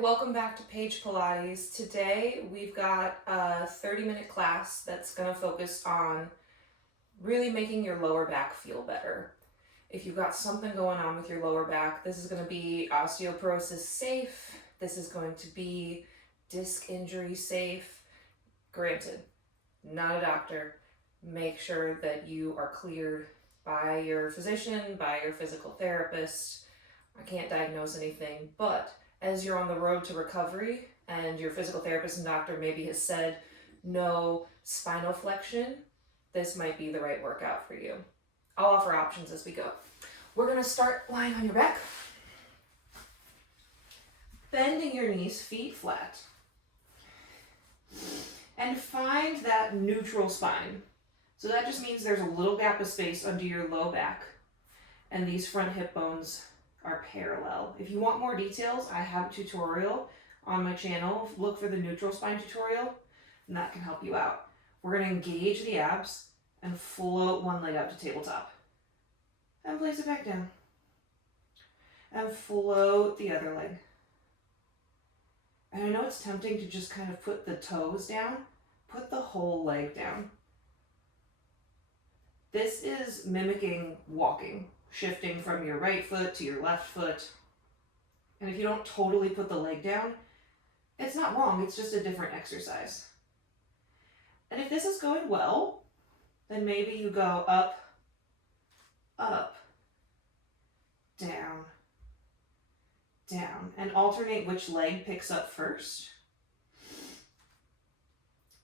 Welcome back to Page Pilates. Today we've got a 30-minute class that's going to focus on really making your lower back feel better. If you've got something going on with your lower back, this is going to be osteoporosis safe. This is going to be disc injury safe. Granted, not a doctor. Make sure that you are cleared by your physician, by your physical therapist. I can't diagnose anything, but as you're on the road to recovery and your physical therapist and doctor maybe has said no spinal flexion, this might be the right workout for you. I'll offer options as we go. We're going to start lying on your back, bending your knees, feet flat, and find that neutral spine. So that just means there's a little gap of space under your low back, and these front hip bones are parallel. If you want more details, I have a tutorial on my channel. Look for the neutral spine tutorial, and that can help you out. We're going to engage the abs and float one leg up to tabletop. And place it back down. And float the other leg. And I know it's tempting to just kind of put the toes down. Put the whole leg down. This is mimicking walking. Shifting from your right foot to your left foot. And if you don't totally put the leg down, it's not wrong, it's just a different exercise. And if this is going well, then maybe you go up, up, down, down, and alternate which leg picks up first.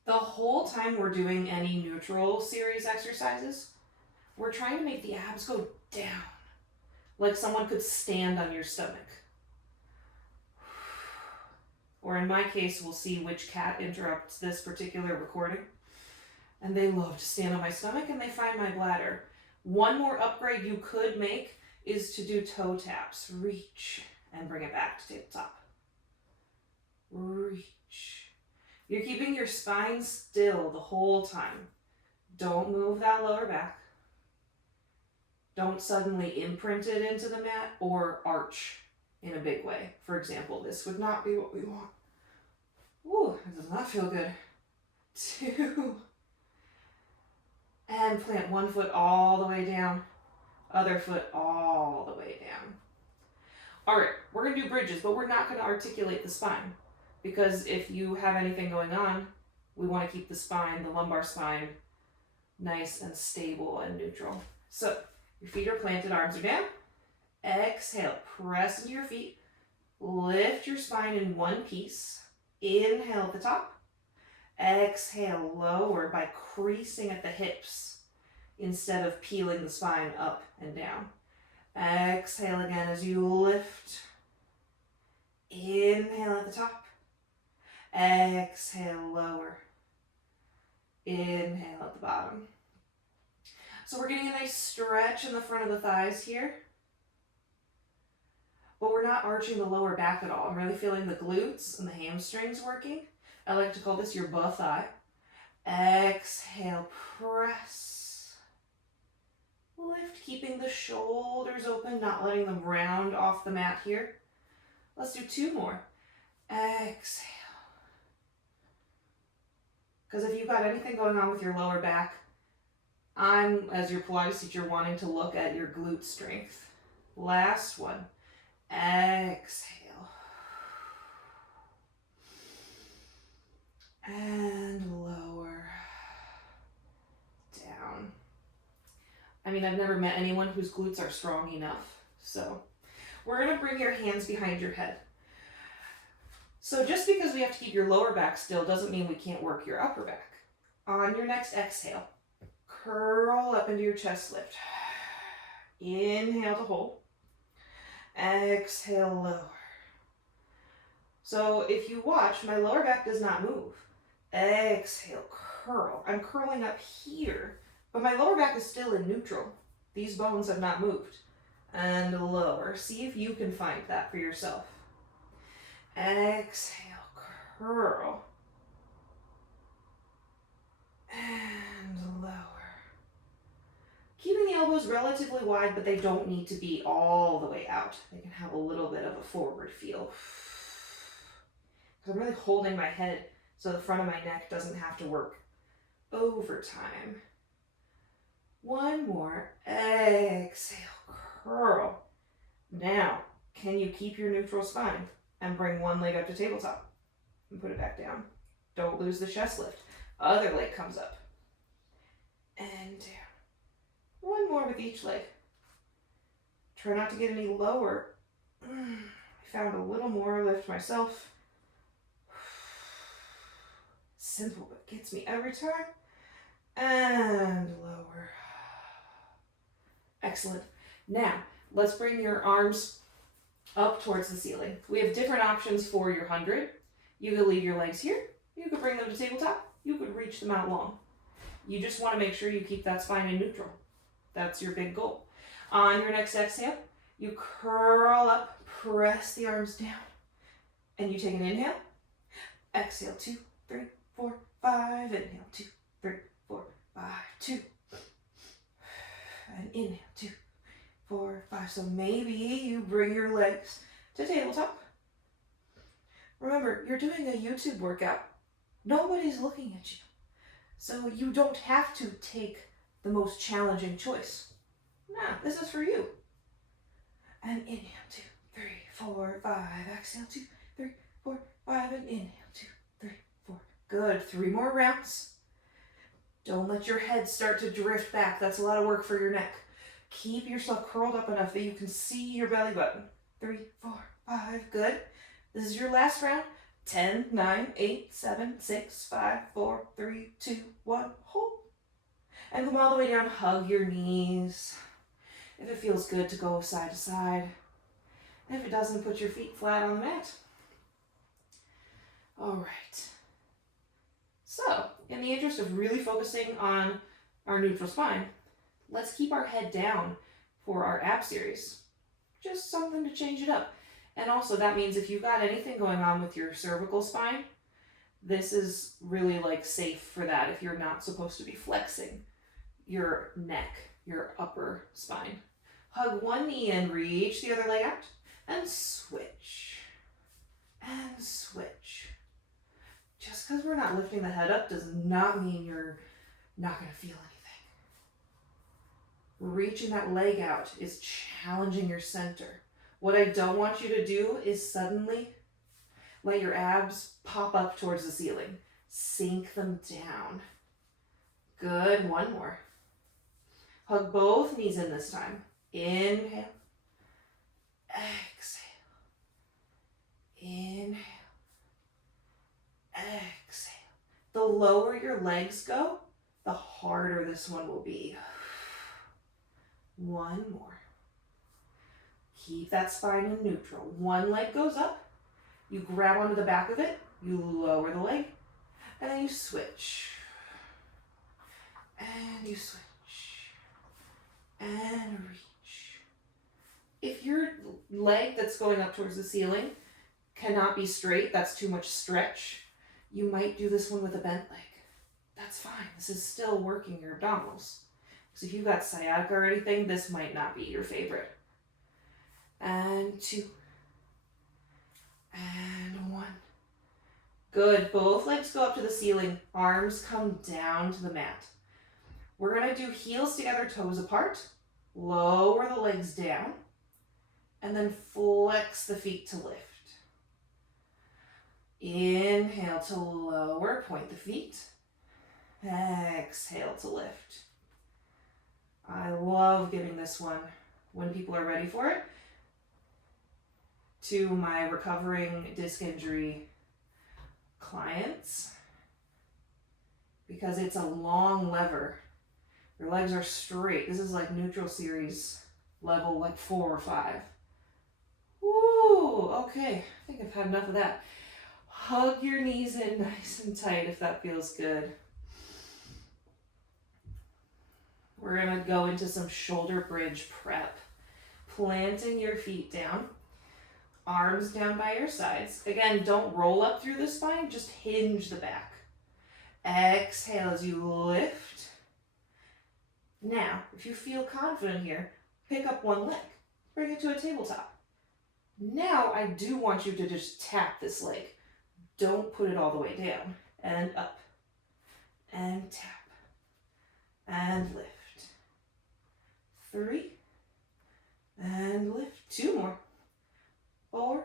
The whole time we're doing any neutral series exercises, we're trying to make the abs go down, like someone could stand on your stomach. Or in my case, we'll see which cat interrupts this particular recording. And they love to stand on my stomach and they find my bladder. One more upgrade you could make is to do toe taps. Reach and bring it back to tabletop. Reach. You're keeping your spine still the whole time. Don't move that lower back. Don't suddenly imprint it into the mat or arch in a big way. For example, this would not be what we want. Ooh, that does not feel good. 2. And plant one foot all the way down, other foot all the way down. All right, we're going to do bridges, but we're not going to articulate the spine because if you have anything going on, we want to keep the spine, the lumbar spine, nice and stable and neutral. So, your feet are planted, arms are down. Exhale, press into your feet. Lift your spine in one piece. Inhale at the top. Exhale, lower by creasing at the hips instead of peeling the spine up and down. Exhale again as you lift. Inhale at the top. Exhale, lower. Inhale at the bottom. So we're getting a nice stretch in the front of the thighs here. But we're not arching the lower back at all. I'm really feeling the glutes and the hamstrings working. I like to call this your butt thigh. Exhale, press. Lift, keeping the shoulders open, not letting them round off the mat here. Let's do 2 more. Exhale. Because if you've got anything going on with your lower back, I'm, as your Pilates teacher, wanting to look at your glute strength. Last one. Exhale. And lower. Down. I mean, I've never met anyone whose glutes are strong enough. So, we're going to bring your hands behind your head. So just because we have to keep your lower back still doesn't mean we can't work your upper back. On your next exhale, curl up into your chest lift. Inhale to hold. Exhale, lower. So if you watch, my lower back does not move. Exhale, curl. I'm curling up here, but my lower back is still in neutral. These bones have not moved. And lower. See if you can find that for yourself. Exhale, curl. And lower. Keeping the elbows relatively wide, but they don't need to be all the way out. They can have a little bit of a forward feel. I'm really holding my head so the front of my neck doesn't have to work overtime. One more. Exhale, curl. Now, can you keep your neutral spine and bring one leg up to tabletop and put it back down? Don't lose the chest lift. Other leg comes up and down. One more with each leg. Try not to get any lower. I found a little more lift myself. Simple, but gets me every time. And lower. Excellent. Now, let's bring your arms up towards the ceiling. We have different options for your 100. You could leave your legs here. You could bring them to tabletop. You could reach them out long. You just want to make sure you keep that spine in neutral. That's your big goal. On your next exhale, you curl up, press the arms down, and you take an inhale. Exhale, 2, 3, 4, 5. Inhale, 2, 3, 4, 5, 2. And inhale, 2, 4, 5. So maybe you bring your legs to tabletop. Remember, you're doing a YouTube workout. Nobody's looking at you. So you don't have to take the most challenging choice. No, this is for you. And inhale, 2, 3, 4, 5. Exhale, 2, 3, 4, 5. And inhale, 2, 3, 4. Good. 3 more rounds. Don't let your head start to drift back. That's a lot of work for your neck. Keep yourself curled up enough that you can see your belly button. 3, 4, 5. Good. This is your last round. 10, 9, 8, 7, 6, 5, 4, 3, 2, 1. Hold. And come all the way down. Hug your knees. If it feels good to go side to side. And if it doesn't, put your feet flat on the mat. All right. So, in the interest of really focusing on our neutral spine, let's keep our head down for our ab series. Just something to change it up. And also that means if you've got anything going on with your cervical spine, this is really like safe for that if you're not supposed to be flexing your neck, your upper spine. Hug one knee and reach the other leg out and switch and switch. Just because we're not lifting the head up does not mean you're not going to feel anything. Reaching that leg out is challenging your center. What I don't want you to do is suddenly let your abs pop up towards the ceiling. Sink them down. Good. One more. Hug both knees in this time. Inhale. Exhale. Inhale. Exhale. The lower your legs go, the harder this one will be. One more. Keep that spine in neutral. One leg goes up. You grab onto the back of it. You lower the leg. And then you switch. And you switch. And reach. If your leg that's going up towards the ceiling cannot be straight, that's too much stretch, you might do this one with a bent leg. That's fine. This is still working your abdominals. So if you've got sciatica or anything, this might not be your favorite. And 2. And 1. Good. Both legs go up to the ceiling. Arms come down to the mat. We're going to do heels together, toes apart. Lower the legs down. And then flex the feet to lift. Inhale to lower, point the feet. Exhale to lift. I love giving this one when people are ready for it to my recovering disc injury clients because it's a long lever. Your legs are straight. This is like neutral series level, like 4 or 5. Woo, okay. I think I've had enough of that. Hug your knees in nice and tight if that feels good. We're going to go into some shoulder bridge prep. Planting your feet down. Arms down by your sides. Again, don't roll up through the spine, just hinge the back. Exhale as you lift. Now, if you feel confident here, pick up one leg. Bring it to a tabletop. Now, I do want you to just tap this leg. Don't put it all the way down. And up. And tap. And lift. 3. And lift. 2 more. 4.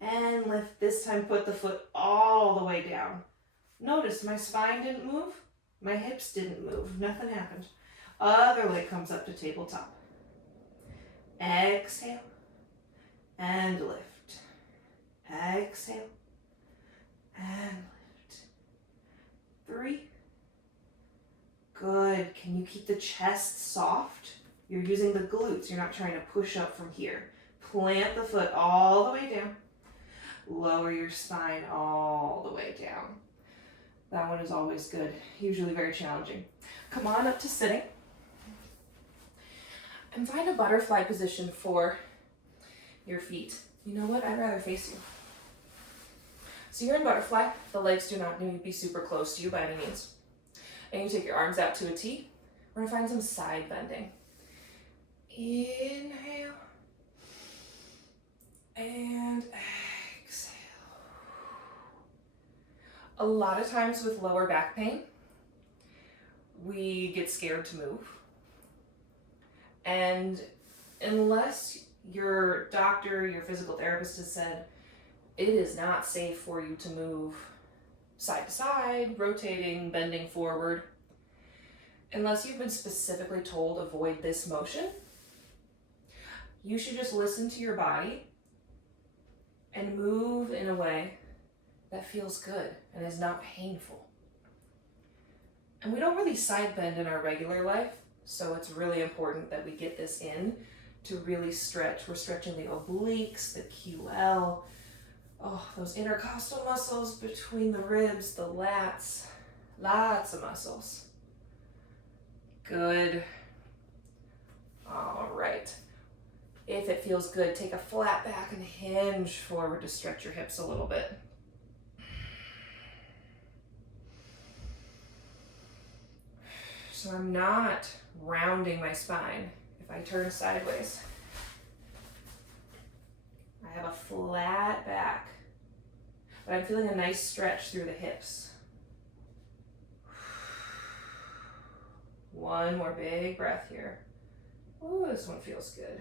And lift. This time put the foot all the way down. Notice my spine didn't move. My hips didn't move. Nothing happened. Other leg comes up to tabletop. Exhale. And lift. Exhale. And lift. 3. Good. Can you keep the chest soft? You're using the glutes. You're not trying to push up from here. Plant the foot all the way down. Lower your spine all the way down. That one is always good. Usually very challenging. Come on up to sitting. And find a butterfly position for your feet. You know what? I'd rather face you. So you're in butterfly. The legs do not need to be super close to you by any means. And you take your arms out to a T. We're going to find some side bending. Inhale. And exhale. A lot of times with lower back pain, we get scared to move. And unless your doctor, your physical therapist has said, it is not safe for you to move side to side, rotating, bending forward, unless you've been specifically told avoid this motion, you should just listen to your body and move in a way that feels good and is not painful. And we don't really side bend in our regular life, so it's really important that we get this in to really stretch. We're stretching the obliques, the QL, those intercostal muscles between the ribs, the lats, lots of muscles. Good. All right. If it feels good, take a flat back and hinge forward to stretch your hips a little bit. So I'm not rounding my spine. If I turn sideways, I have a flat back, but I'm feeling a nice stretch through the hips. One more big breath here. Oh, this one feels good.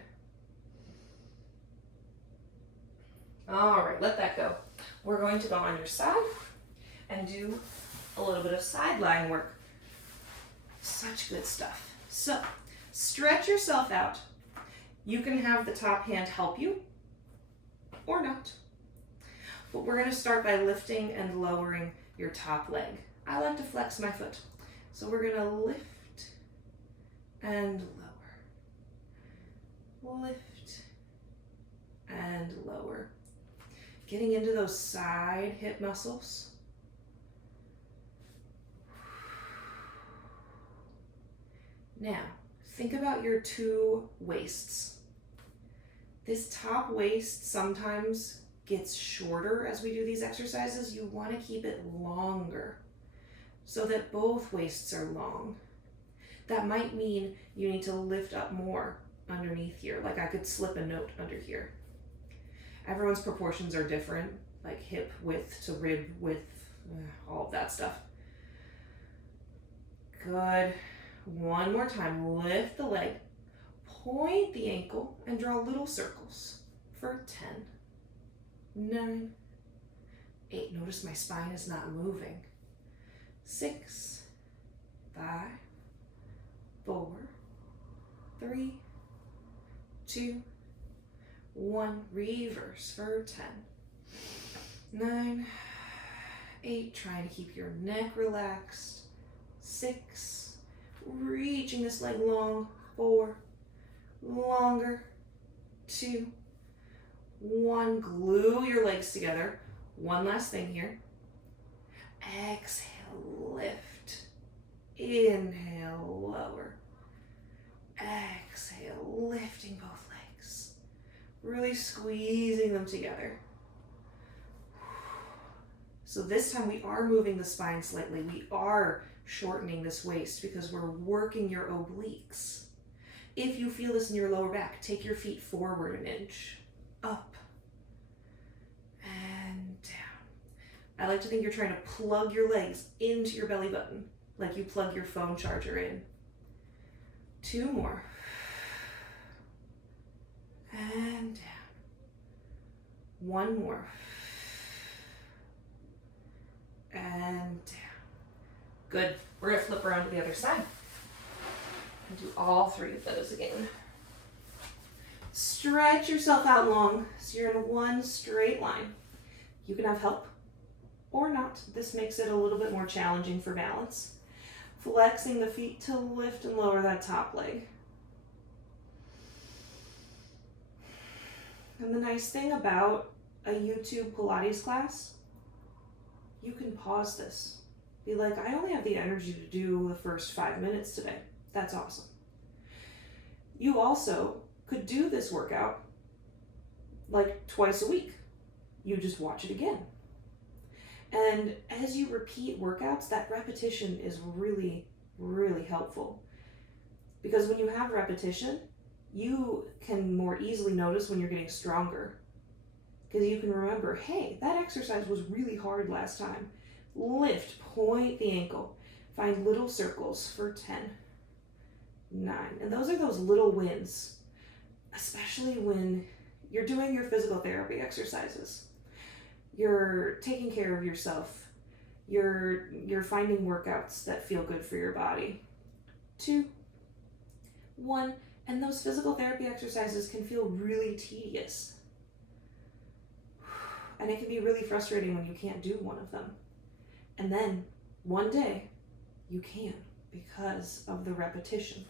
All right, let that go. We're going to go on your side and do a little bit of side lying work. Such good stuff. So, stretch yourself out. You can have the top hand help you or not. But we're going to start by lifting and lowering your top leg. I like to flex my foot. So we're going to lift and lower. Lift and lower. Getting into those side hip muscles. Now, think about your 2 waists. This top waist sometimes gets shorter as we do these exercises. You want to keep it longer so that both waists are long. That might mean you need to lift up more underneath here. Like I could slip a note under here. Everyone's proportions are different, like hip width to rib width, all of that stuff. Good. One more time, lift the leg, point the ankle, and draw little circles for 10, 9, 8. Notice my spine is not moving. 6, 5, 4, 3, 2, 1. Reverse for 10, 9, 8. Trying to keep your neck relaxed. 6. Reaching this leg long. 4. Longer. 2. 1. Glue your legs together. One last thing here. Exhale, lift. Inhale, lower. Exhale, lifting both legs. Really squeezing them together. So this time we are moving the spine slightly. We are shortening this waist because we're working your obliques. If you feel this in your lower back, take your feet forward an inch, up and down. I like to think you're trying to plug your legs into your belly button, like you plug your phone charger in. 2 more. And down. 1 more. And down. Good. We're going to flip around to the other side and do all 3 of those again. Stretch yourself out long so you're in one straight line. You can have help or not. This makes it a little bit more challenging for balance. Flexing the feet to lift and lower that top leg. And the nice thing about a YouTube Pilates class, you can pause this. Be like, I only have the energy to do the first 5 minutes today. That's awesome. You also could do this workout like twice a week. You just watch it again. And as you repeat workouts, that repetition is really, really helpful. Because when you have repetition, you can more easily notice when you're getting stronger. Because you can remember, hey, that exercise was really hard last time. Lift, point the ankle. Find little circles for 10, 9. And those are those little wins, especially when you're doing your physical therapy exercises. You're taking care of yourself. You're finding workouts that feel good for your body. 2, 1, and those physical therapy exercises can feel really tedious. And it can be really frustrating when you can't do one of them. And then one day you can because of the repetition.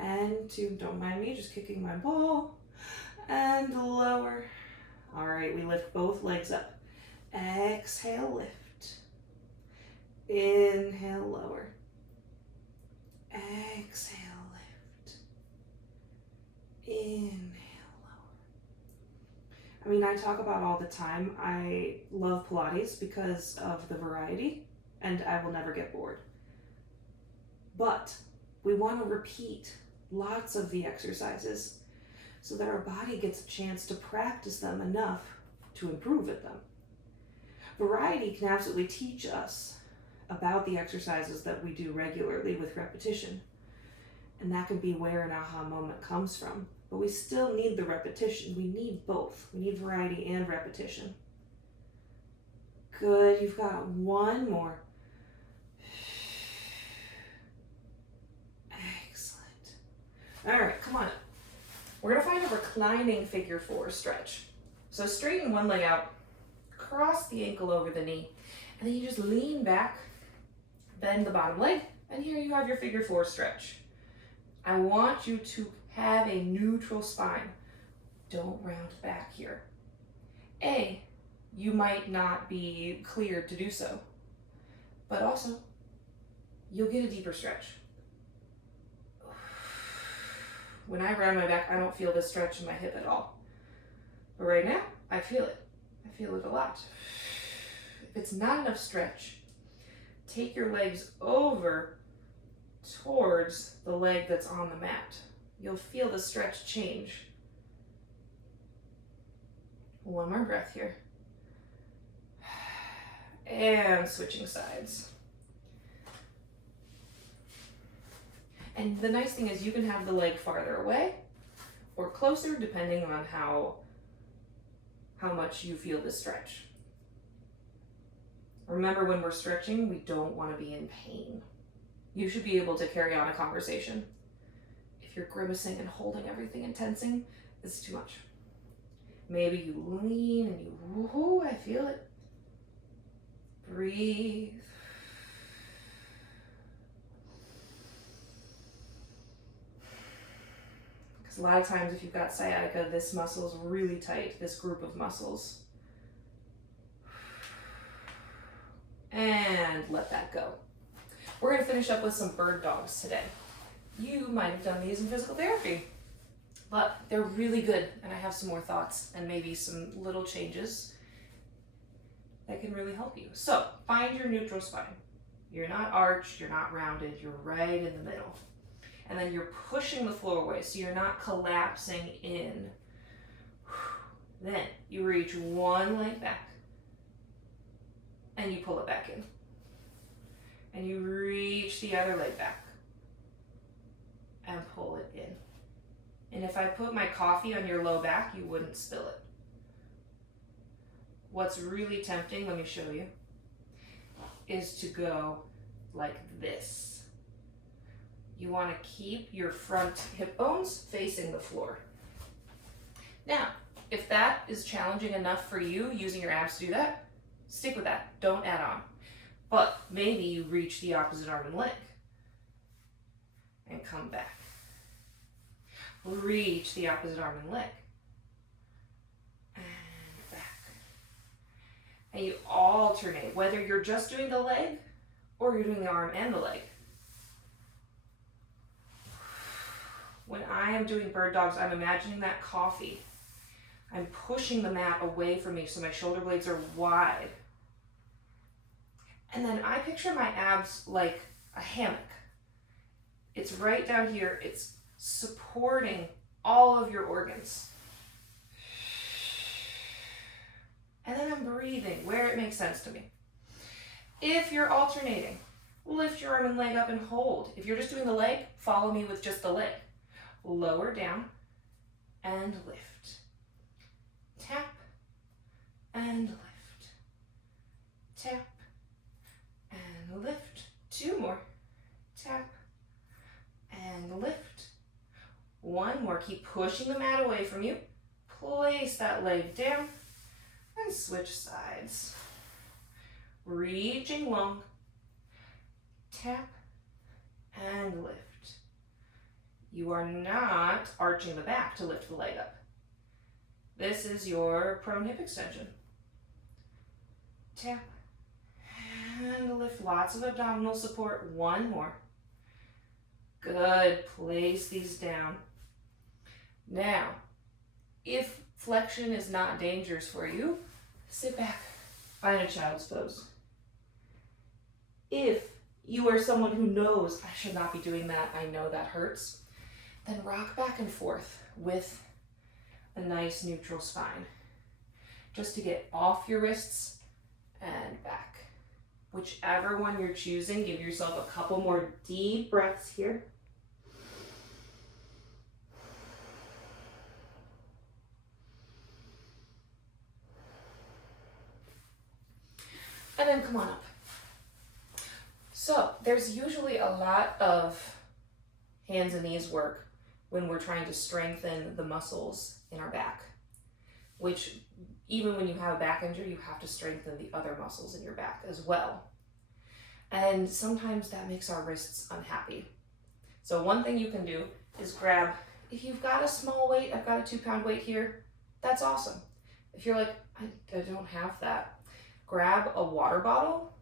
And 2, don't mind me just kicking my ball. And lower. All right, we lift both legs up. Exhale, lift. Inhale, lower. Exhale, lift. Inhale, lower. I mean, I talk about all the time, I love Pilates because of the variety, and I will never get bored. But we want to repeat lots of the exercises so that our body gets a chance to practice them enough to improve at them. Variety can absolutely teach us about the exercises that we do regularly with repetition. And that can be where an aha moment comes from. But we still need the repetition. We need both. We need variety and repetition. Good, you've got 1 more. Excellent. All right, come on up. We're gonna find a reclining figure 4 stretch. So straighten one leg out, cross the ankle over the knee, and then you just lean back, bend the bottom leg, and here you have your figure 4 stretch. I want you to have a neutral spine. Don't round back here. You might not be cleared to do so, but also you'll get a deeper stretch. When I round my back, I don't feel this stretch in my hip at all. But right now, I feel it. I feel it a lot. If it's not enough stretch, take your legs over towards the leg that's on the mat. You'll feel the stretch change. 1 more breath here. And switching sides. And the nice thing is you can have the leg farther away or closer depending on how much you feel the stretch. Remember, when we're stretching, we don't want to be in pain. You should be able to carry on a conversation. If you're grimacing and holding everything and tensing, it's too much. Maybe you lean and you, woohoo, I feel it. Breathe. Because a lot of times if you've got sciatica, this muscle is really tight, this group of muscles. And let that go. We're going to finish up with some bird dogs today. You might have done these in physical therapy, but they're really good, and I have some more thoughts and maybe some little changes that can really help you. So find your neutral spine. You're not arched, you're not rounded, you're right in the middle. And then you're pushing the floor away, so you're not collapsing in. Then you reach one leg back. and you pull it back in. And you reach the other leg back and pull it in. And if I put my coffee on your low back, you wouldn't spill it. What's really tempting, let me show you, is to go like this. You want to keep your front hip bones facing the floor. Now, if that is challenging enough for you, using your abs to do that, stick with that. Don't add on. But maybe you reach the opposite arm and leg and come back. Reach the opposite arm and leg and back. And you alternate, whether you're just doing the leg or you're doing the arm and the leg. When I am doing bird dogs, I'm imagining that coffee. I'm pushing the mat away from me so my shoulder blades are wide. And then I picture my abs like a hammock. It's right down here. It's supporting all of your organs. And then I'm breathing where it makes sense to me. If you're alternating, lift your arm and leg up and hold. If you're just doing the leg, follow me with just the leg. Lower down and lift. Tap and lift. Tap and lift. 2 more. Tap and lift. 1 more. Keep pushing the mat away from you. Place that leg down and switch sides. Reaching long. Tap and lift. You are not arching the back to lift the leg up. This is your prone hip extension. Tap and lift. Lots of abdominal support. 1 more. Good. Place these down. Now, if flexion is not dangerous for you, sit back. Find a child's pose. If you are someone who knows, I should not be doing that, I know that hurts, then rock back and forth with a nice neutral spine, just to get off your wrists and back. Whichever one you're choosing, give yourself a couple more deep breaths here. And then come on up. So there's usually a lot of hands and knees work when we're trying to strengthen the muscles in our back, which even when you have a back injury, you have to strengthen the other muscles in your back as well. And sometimes that makes our wrists unhappy. So one thing you can do is grab, if you've got a small weight, I've got a 2-pound weight here, that's awesome. If you're like, I don't have that, grab a water bottle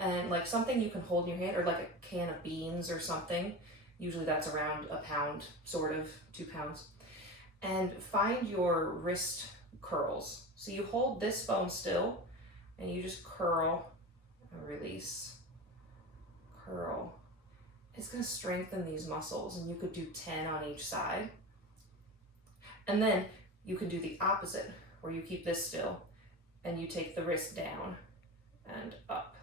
and like something you can hold in your hand, or like a can of beans or something. Usually that's around a pound, sort of 2 pounds. And find your wrist curls. So you hold this bone still and you just curl and release. Curl. It's going to strengthen these muscles, and you could do 10 on each side. And then you can do the opposite, where you keep this still and you take the wrist down and up,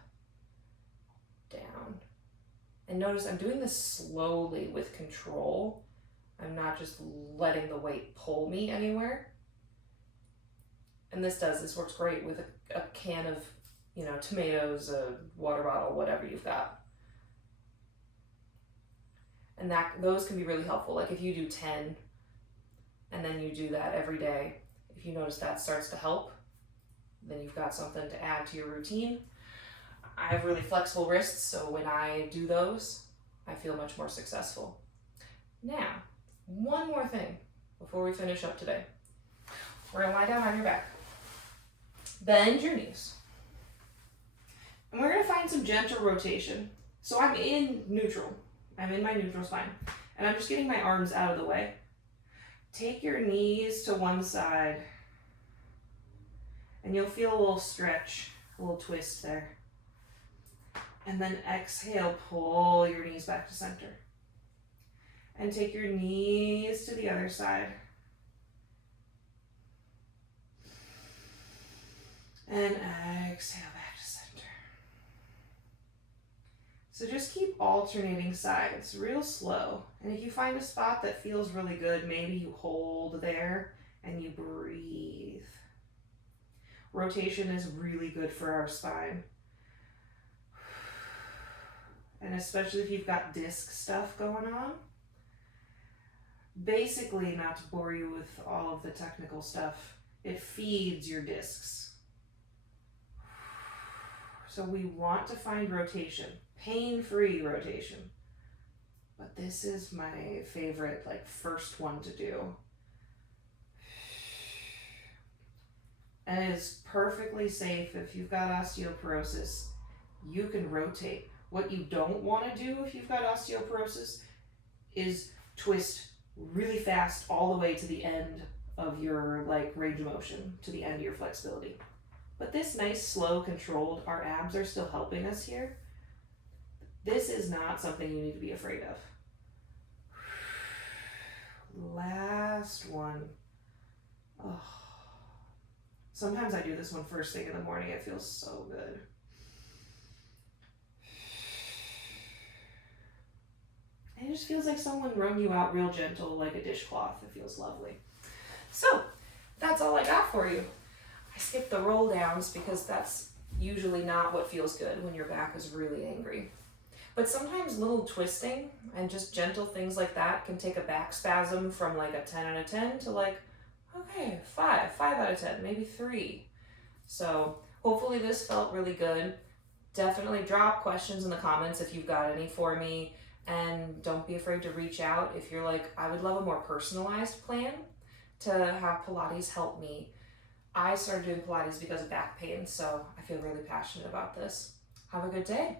down. And notice I'm doing this slowly with control. I'm not just letting the weight pull me anywhere. And this works great with a can of, tomatoes, a water bottle, whatever you've got. And those can be really helpful. Like if you do 10 and then you do that every day, if you notice that starts to help, then you've got something to add to your routine. I have really flexible wrists, so when I do those, I feel much more successful. Now, one more thing before we finish up today. We're gonna lie down on your back. Bend your knees. And we're gonna find some gentle rotation. So I'm in neutral. I'm in my neutral spine. And I'm just getting my arms out of the way. Take your knees to one side. And you'll feel a little stretch, a little twist there. And then exhale, pull your knees back to center. And take your knees to the other side. And exhale back to center. So just keep alternating sides real slow. And if you find a spot that feels really good, maybe you hold there and you breathe. Rotation is really good for our spine. And especially if you've got disc stuff going on. Basically, not to bore you with all of the technical stuff, it feeds your discs. So we want to find rotation, pain-free rotation. But this is my favorite, like, first one to do. And it is perfectly safe if you've got osteoporosis. You can rotate. What you don't want to do if you've got osteoporosis is twist really fast all the way to the end of your like range of motion, to the end of your flexibility. But this nice, slow, controlled, our abs are still helping us here. This is not something you need to be afraid of. Last one. Oh. Sometimes I do this one first thing in the morning. It feels so good. And it just feels like someone wrung you out real gentle, like a dishcloth. It feels lovely. So that's all I got for you. I skipped the roll downs because that's usually not what feels good when your back is really angry. But sometimes little twisting and just gentle things like that can take a back spasm from like a 10 out of 10 to like, okay, 5 out of 10, maybe 3. So hopefully this felt really good. Definitely drop questions in the comments if you've got any for me. And don't be afraid to reach out if you're like, I would love a more personalized plan to have Pilates help me. I started doing Pilates because of back pain, so I feel really passionate about this. Have a good day.